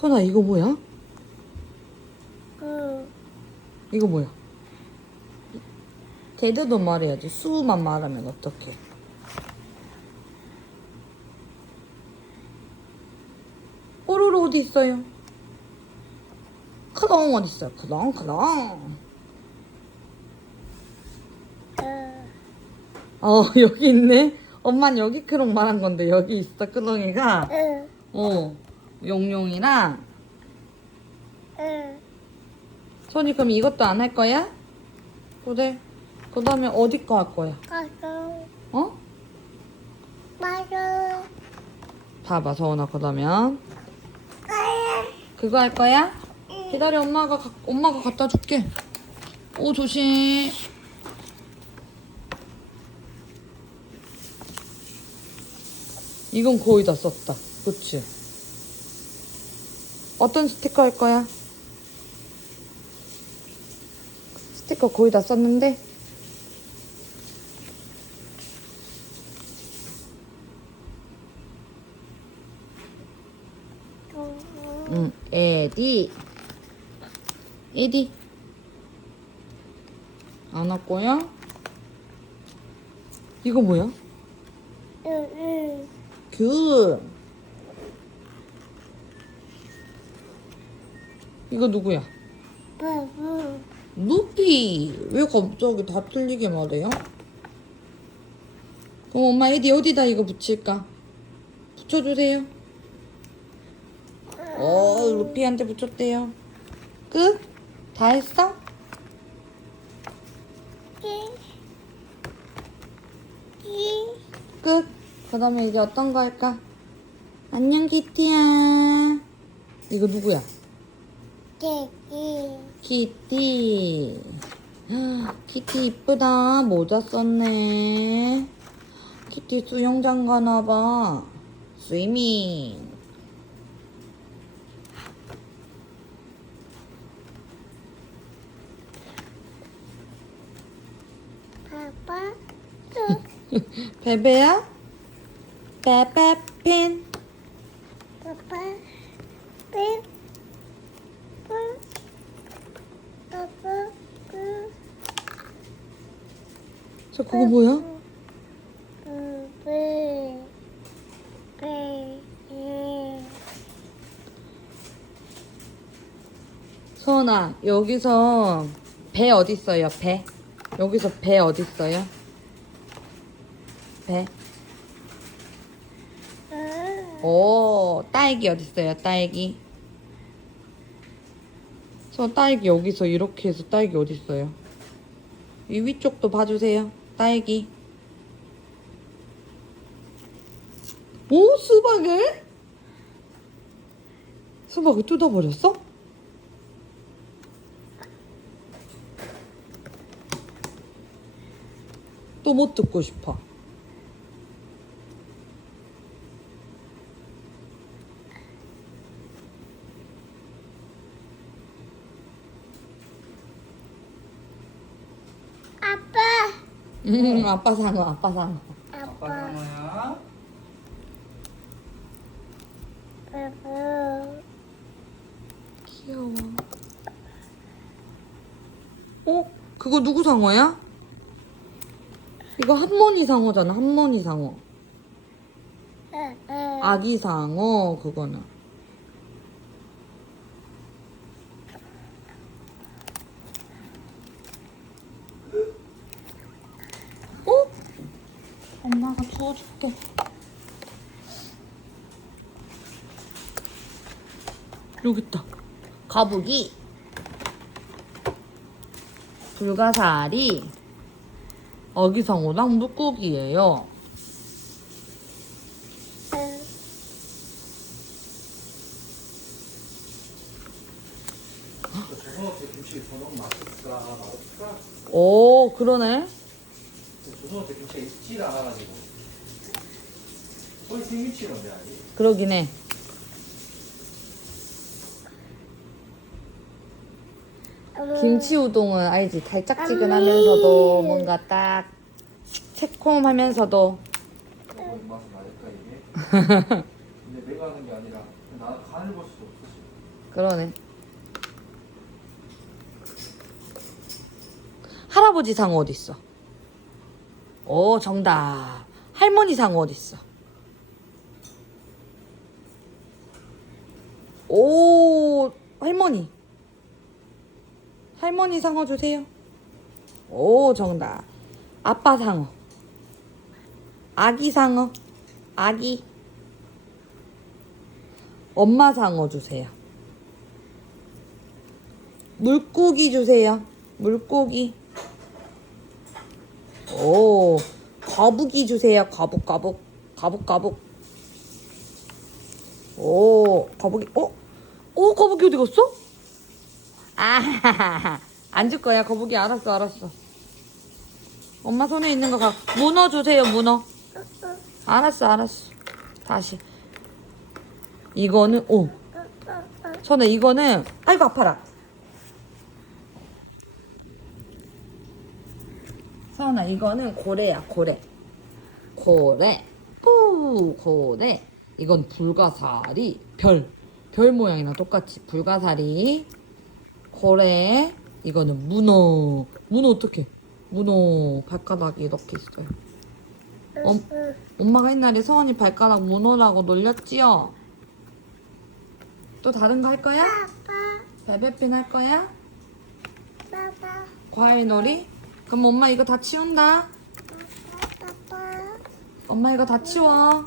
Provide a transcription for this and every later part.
선아 이거 뭐야? 응. 이거 뭐야? 제대로 말해야지. 수만 말하면 어떡해. 뽀로로 어디 있어요? 크롱 어디 있어요? 크롱 크롱. 응. 어 여기 있네. 엄만 여기 크롱 말한 건데 여기 있어 크롱이가. 응. 어 용용이랑 응. 손이 그럼 이것도 안 할 거야? 그래. 그 다음에 어디 거 할 거야? 가서 어? 맞아. 봐봐 서원아 그러면 그거 할 거야? 기다려 엄마가 가- 엄마가 갖다 줄게 오 조심 이건 거의 다 썼다 그치? 어떤 스티커 할 거야? 스티커 거의 다 썼는데 응 에디 에디 안 할 거야? 이거 뭐야? 귤 이거 누구야? 응. 루피 왜 갑자기 다 틀리게 말해요? 그럼 엄마 에디 어디다 이거 붙일까? 붙여주세요 어 루피한테 붙였대요 끝? 다 했어? 끝. 그 다음에 이제 어떤 거 할까? 안녕, 키티야. 이거 누구야? 끼. 키티. 아, 키티 이쁘다. 모자 썼네. 키티 수영장 가나봐. 스위밍. 베베야? 베베핀. 아빠. 삐. 삐. 아빠. 삐. 저 그거 뭐야? 소원아, 여기서 배 어디 있어요? 배? 여기서 배 어디 있어요? 배? 응. 오, 딸기 어디 있어요? 딸기. 저 딸기 여기서 이렇게 해서 딸기 어디 있어요? 이 위쪽도 봐주세요. 딸기. 오, 수박을? 수박을 뜯어버렸어? 또못 듣고 싶어. 아빠. 음, 아빠 상어, 아빠 상어. 아빠. 상어야. 아빠. 귀여워. 어? 그거 누구 상어야? 이거 한머니 상어잖아, 한머니 상어. 응. 응. 아기 상어, 그거는. 엄마가 주워줄게. 여기 있다. 거북이. 불가사리. 어기상어랑 물고기예요. 맛없을까? 오, 그러네. 조선어때 김치가 익지를 않아가지고 거의 생김치던데 아직 그러긴 해. 김치 우동은 알지? 달짝지근하면서도 뭔가 딱 새콤하면서도 먹어본 맛은 나을까 이게? 근데 내가 하는 게 아니라 나는 간을 볼 수도 수가 없어 지금. 그러네. 할아버지 상어 어디 있어? 오 정답. 할머니 상어 어디 있어? 오 할머니. 할머니 상어 주세요. 오 정답. 아빠 상어. 아기 상어. 아기. 엄마 상어 주세요. 물고기 주세요. 물고기. 오, 거북이 주세요. 거북, 거북, 거북, 거북. 오, 거북이. 어? 오, 거북이 어디 갔어? 아, 안줄 거야. 거북이 알았어, 알았어. 엄마 손에 있는 거 가. 문어 주세요. 문어. 알았어, 알았어. 다시. 이거는 오. 선혜 이거는 아이고 아파라. 서은아 이거는 고래야 고래. 고래. 뿌 고래. 이건 불가사리 별. 별 모양이랑 똑같이 불가사리. 고래. 이거는 문어. 문어 어떻게? 문어 발가락이 이렇게 있어요. 엄, 엄마가 옛날에 서원이 발가락 문어라고 놀렸지요? 또 다른 거 할 거야? 베베핀 할 거야? 과일 놀이? 그럼 엄마 이거 다 치운다. 엄마 이거 다 치워.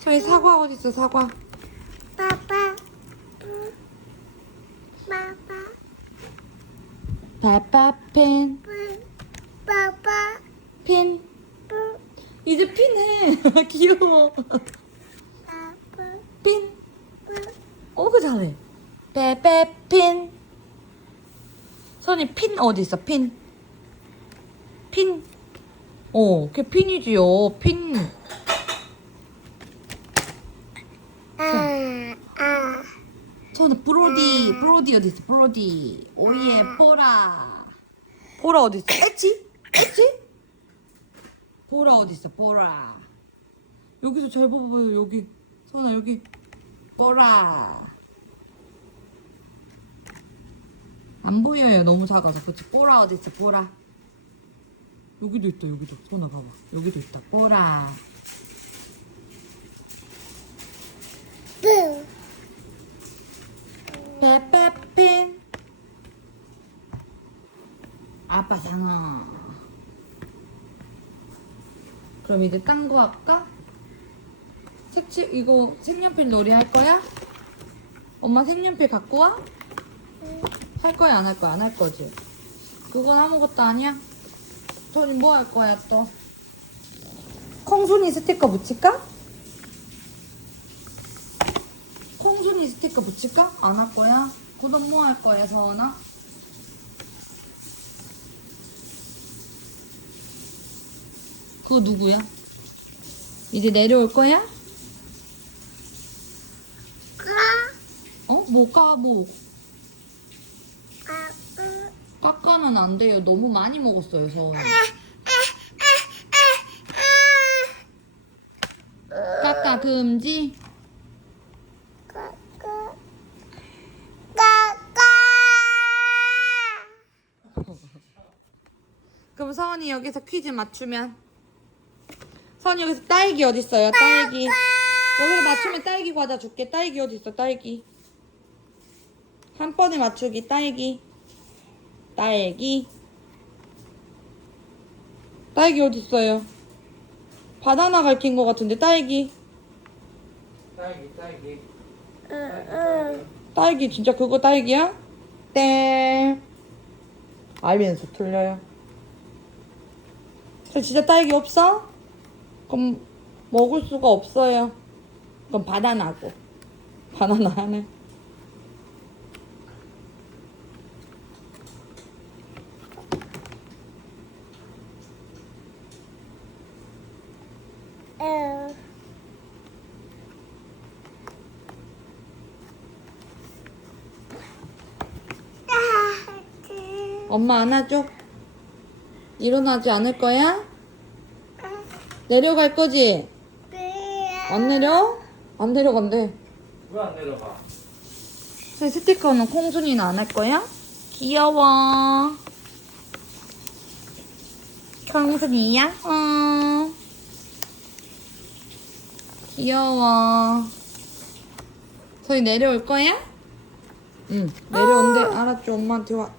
저희 사과 어디 있어 사과? 아빠, 아빠, 베베핀 아빠, 핀. 이제 핀 해. 귀여워. 아빠, 핀. 어, 그 잘해. 베베핀. 선이 핀 어디 있어? 핀. 핀. 어, 그게 핀이지요. 핀. 아, 아, 저는 브로디, 브로디 어디 있어? 브로디. 오예, 보라. 보라 어디 있어? 엣지? 엣지? 보라 어디 있어? 보라. 여기서 잘 봐봐요. 여기. 선아 여기. 보라. 안 보여요. 너무 작아서. 그치? 보라 어디 있어? 보라. 여기도 있다. 여기도. 선아 봐봐. 여기도 있다. 보라. 뿌, 페페핀 아빠 상어 그럼 이제 딴 거 할까? 색칠 이거 색연필 놀이 할 거야? 엄마 색연필 갖고 와? 할 거야 안 할 거야 안 할 거지? 그건 아무것도 아니야? 저희 뭐할 거야 또? 콩순이 스티커 붙일까? 콩순이 스티커 붙일까? 안 할 거야? 그럼 뭐할 거야, 서원아? 그거 누구야? 이제 내려올 거야? 까, 어? 뭐 까, 뭐. 깎아는 안 돼요. 너무 많이 먹었어요, 서원이. 깎아 금지? 까까, 까까. 그럼 서원이 여기서 퀴즈 맞추면 서원이 여기서 딸기 어디 있어요? 딸기 여기서 맞추면 딸기 과자 줄게 딸기 어디 있어? 딸기 한 번에 맞추기 딸기 딸기 딸기 어디 있어요? 바나나 갈킨 것 같은데 딸기 딸기 딸기. 응, 응. 딸기 진짜 그거 딸기야? 땡 알면서 틀려요 저 진짜 딸기 없어? 그럼 먹을 수가 없어요 그럼 바나나고 바나나 하네 응. 엄마 안아줘 일어나지 않을 거야? 내려갈 거지? 안 내려? 안 내려간대. 왜 안 내려가? 저 스티커는 콩순이는 안 할 거야? 귀여워. 콩순이야? 어. 귀여워. 저희 내려올 거야? 응, 내려온대. 알았죠. 엄마한테 와.